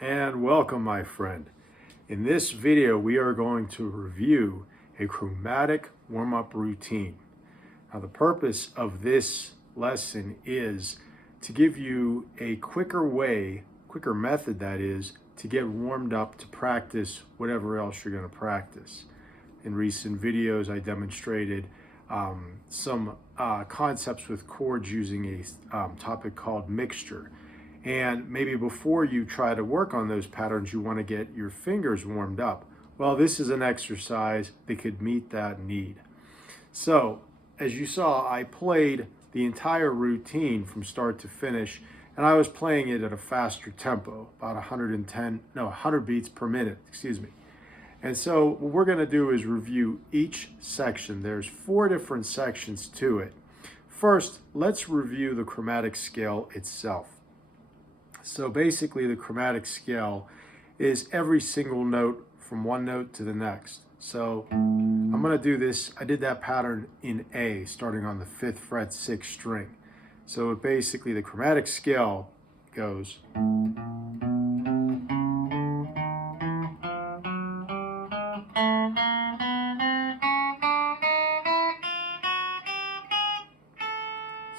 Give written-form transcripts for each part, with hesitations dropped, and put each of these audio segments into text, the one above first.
And welcome, my friend. In this video, we are going to review a chromatic warm-up routine. Now, the purpose of this lesson is to give you a quicker method that is, to get warmed up to practice whatever else you're going to practice. In recent videos, I demonstrated some concepts with chords using a topic called mixture. And maybe before you try to work on those patterns, you want to get your fingers warmed up. Well, this is an exercise that could meet that need. So, as you saw, I played the entire routine from start to finish, and I was playing it at a faster tempo, about 100 beats per minute, excuse me. And so what we're going to do is review each section. There's 4 different sections to it. First, let's review the chromatic scale itself. So basically, the chromatic scale is every single note from one note to the next. So I'm going to do this. I did that pattern in A, starting on the 5th fret, 6th string. So basically, the chromatic scale goes.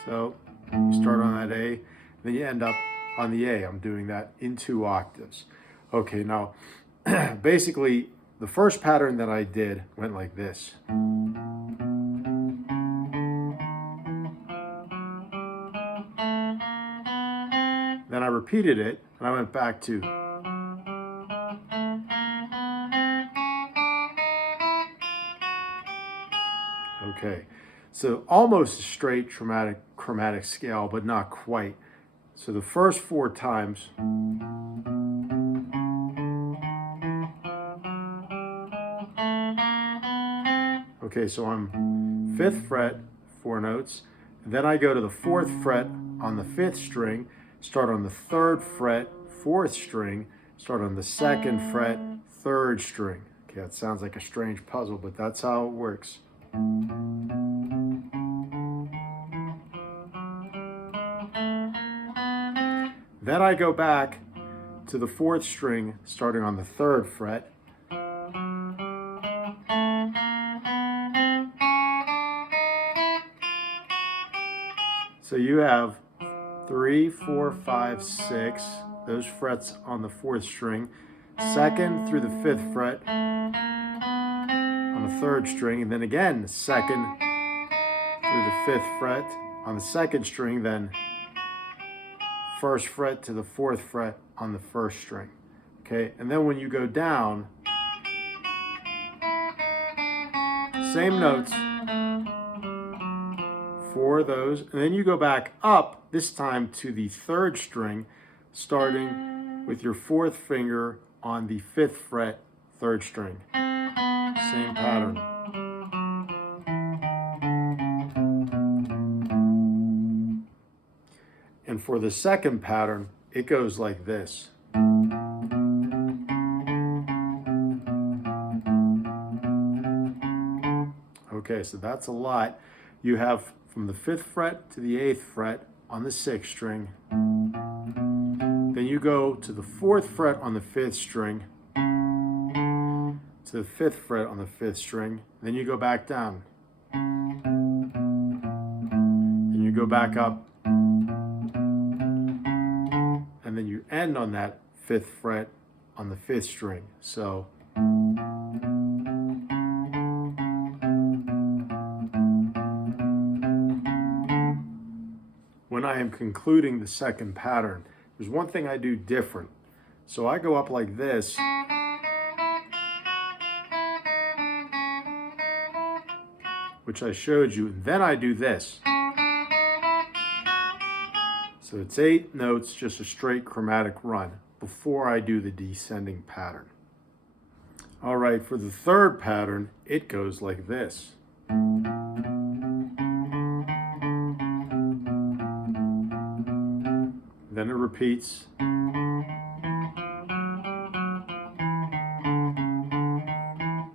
So you start on that A, then you end up on the A. I'm doing that in 2 octaves. Okay, now basically the first pattern that I did went like this. Then I repeated it and I went back to. Okay, so almost a straight chromatic scale, but not quite. So the first 4 times. Okay, so I'm 5th fret, 4 notes. And then I go to the 4th fret on the 5th string, start on the 3rd fret, 4th string, start on the 2nd fret, 3rd string. Okay, that sounds like a strange puzzle, but that's how it works. Then I go back to the 4th string, starting on the 3rd fret. So you have 3, 4, 5, 6, those frets on the 4th string, 2nd through the 5th fret on the 3rd string, and then again 2nd through the 5th fret on the 2nd string, then 1st fret to the 4th fret on the 1st string. Okay, and then when you go down, same notes for those, and then you go back up, this time to the 3rd string, starting with your 4th finger on the 5th fret, 3rd string. Same pattern. And for the second pattern, it goes like this. Okay, so that's a lot. You have from the 5th fret to the 8th fret, on the 6th string. Then you go to the 4th fret on the 5th string, to the 5th fret on the 5th string. Then you go back down. Then you go back up. And then you end on that 5th fret on the 5th string. So when I am concluding the second pattern, there's one thing I do different. So I go up like this, which I showed you, and then I do this. So it's 8 notes, just a straight chromatic run before I do the descending pattern. All right, for the third pattern, it goes like this. Then it repeats.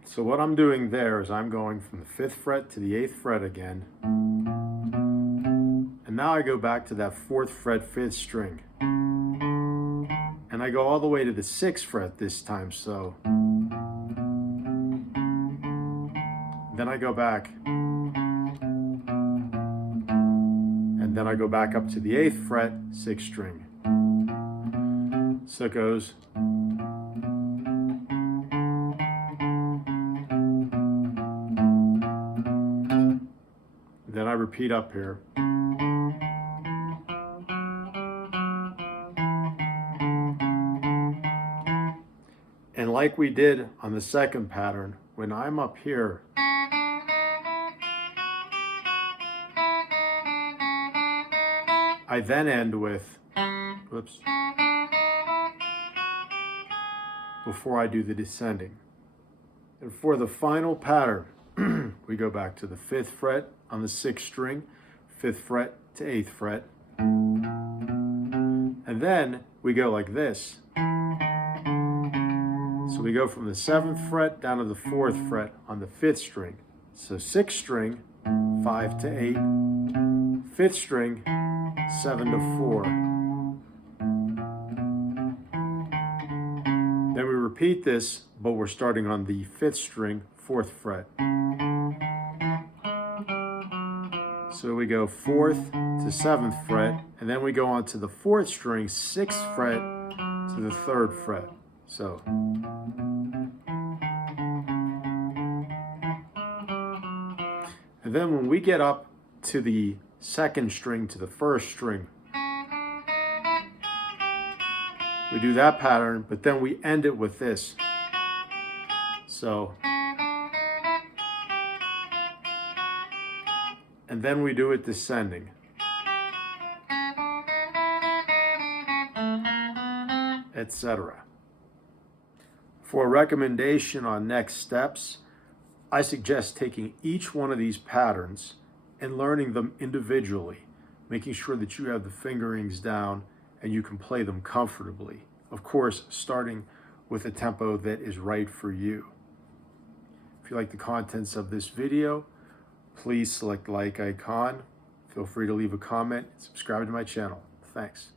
So what I'm doing there is I'm going from the 5th fret to the 8th fret again. And now I go back to that 4th fret 5th string. And I go all the way to the 6th fret this time, so. Then I go back. And then I go back up to the 8th fret, 6th string. So it goes. Then I repeat up here. And like we did on the second pattern, when I'm up here, I then end with, whoops, before I do the descending. And for the final pattern, we go back to the 5th fret on the 6th string, 5th fret to 8th fret. And then we go like this. So we go from the 7th fret down to the 4th fret on the 5th string. So 6th string, 5 to 8, 5th string, 7 to 4. Then we repeat this, but we're starting on the 5th string, 4th fret. So we go 4th to 7th fret, and then we go on to the 4th string, 6th fret to the 3rd fret. So. And then when we get up to the 2nd string to the 1st string, we do that pattern, but then we end it with this. So. And then we do it descending. Etc. For a recommendation on next steps, I suggest taking each one of these patterns and learning them individually, making sure that you have the fingerings down and you can play them comfortably. Of course, starting with a tempo that is right for you. If you like the contents of this video, please select the like icon. Feel free to leave a comment and subscribe to my channel. Thanks.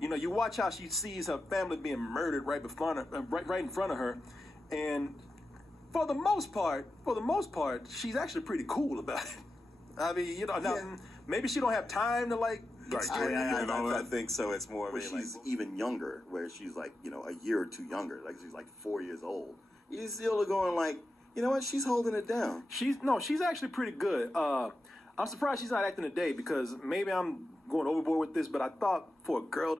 You know, you watch how she sees her family being murdered right in front of her, and for the most part, she's actually pretty cool about it. I mean, you know, now, maybe she don't have time to like. I think so. It's more where she's even younger, where she's like, you know, a year or two younger, like she's like 4 years old. You still are going like, you know what? She's holding it down. She's actually pretty good. I'm surprised she's not acting today because maybe I'm going overboard with this, but I thought for a girl